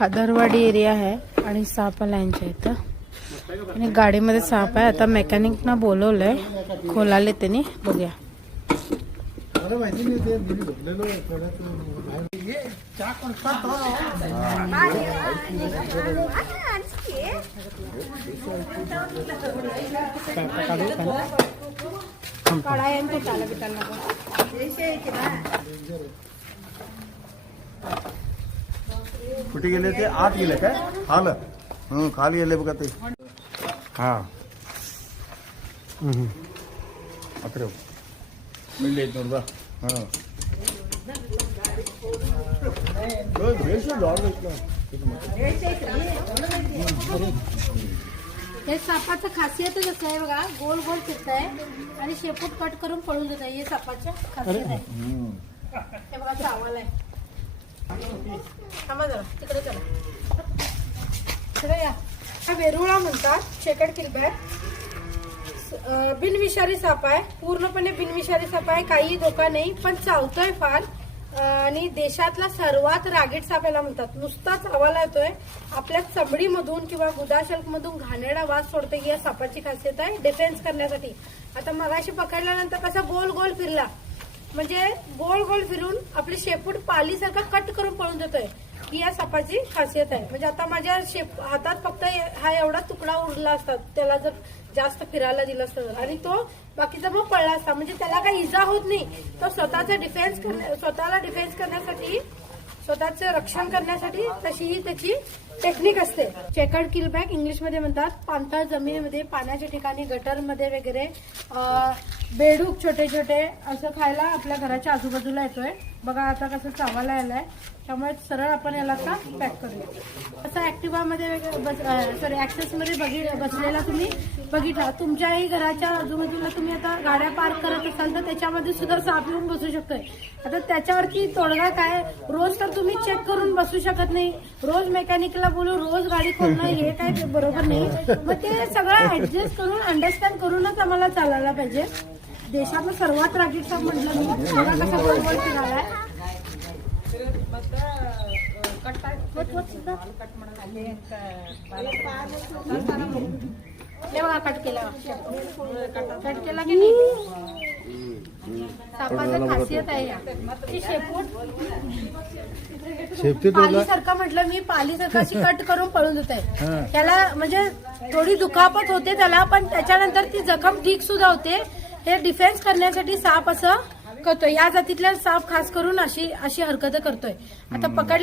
खादरवाडी area आहे आणि साप आला यांच्या इथं आणि गाडीमध्ये साप आहे. आता मेकॅनिक ना बोलवलंय खोलाले त्यांनी, बघूया. कुठे गेले ते? आत गेले काय? खाली गेले बघा ते. हा अकरे मिळले नोंदा. हा हे सापाचं खासियतच असं आहे बघा, गोल गोल फिरत आहे आणि शेपूट कट करून पळून देत आहे. हे सापाच्या खासियत आहे. हे बघा चावल आहे. थांबा जरा, तिकडे चला, इकडे या. हा वेरुळा म्हणतात, चेकड किलबॅट. बिनविषारी साप आहे, पूर्णपणे बिनविषारी साप आहे. काही धोका नाही, पण चावतोय फार. आणि देशातला सर्वात रागीट साप याला म्हणतात. नुसताच आवाला येतोय, आपल्या चमडीमधून किंवा गुदाशल्कमधून घाणेरडा वास सोडते. ही या सापाची खासियत आहे डिफेन्स करण्यासाठी. आता मगाशी पकडल्यानंतर कसा गोल गोल फिरला, म्हणजे गोल गोल फिरून आपली शेपूट पालीसारखा कट करून पळून देतोय. ही या सापाची खासियत आहे. म्हणजे आता माझ्या हातात फक्त हा एवढा तुकडा उरला असतात त्याला जर जास्त फिरायला दिलं असतं, आणि तो बाकीचा मग पळला असता. म्हणजे त्याला काही इजा होत नाही. तो स्वतःला डिफेन्स करण्यासाठी, स्वतःचं रक्षण करण्यासाठी तशी ही त्याची टेक्निक असते. चेकर्ड किलबॅक इंग्लिशमध्ये म्हणतात. पाणथळ जमिनीमध्ये, पाण्याच्या ठिकाणी, गटरमध्ये वगैरे बेडूक छोटे छोटे असं खायला आपल्या घराच्या आजूबाजूला येतोय. बघा आता कसं चावायला आलाय, त्यामुळे सरळ आपण याला आता पॅक करूया. असं ऍक्टिव्हामध्ये ऍक्सेसमध्ये बसलेला तुम्ही बघितला. तुमच्याही घराच्या आजूबाजूला तुम्ही आता गाड्या पार्क करत असाल तर त्याच्यामध्ये सुद्धा साप येऊन बसू शकतोय. आता त्याच्यावरती तोडगा काय, रोज तर तुम्ही चेक करून बसू शकत नाही. रोज मेकॅनिकला बोलू, रोज गाडी खोलणं हे काय बरोबर नाही. मग ते सगळं ऍडजस्ट करून, अंडरस्टँड करूनच आम्हाला चालायला पाहिजे. देशातलं सर्वात रागीट साप म्हटलं मी, बघा कसा बरोबर फिरायलाय. हे बघा कट केला की नाही. सापाचं खासियत आहे या शेपूट पालीसारखं म्हटलं मी, पालीसारखं अशी कट करून पळून देत आहे. त्याला म्हणजे थोडी दुखापत होते त्याला, पण त्याच्यानंतर ती जखम ठीक सुद्धा होते. हे डिफेन्स करण्यासाठी साप असं करतोय. या जातीतल्या साप खास करून अशी हरकत करतोय. आता पकडल्या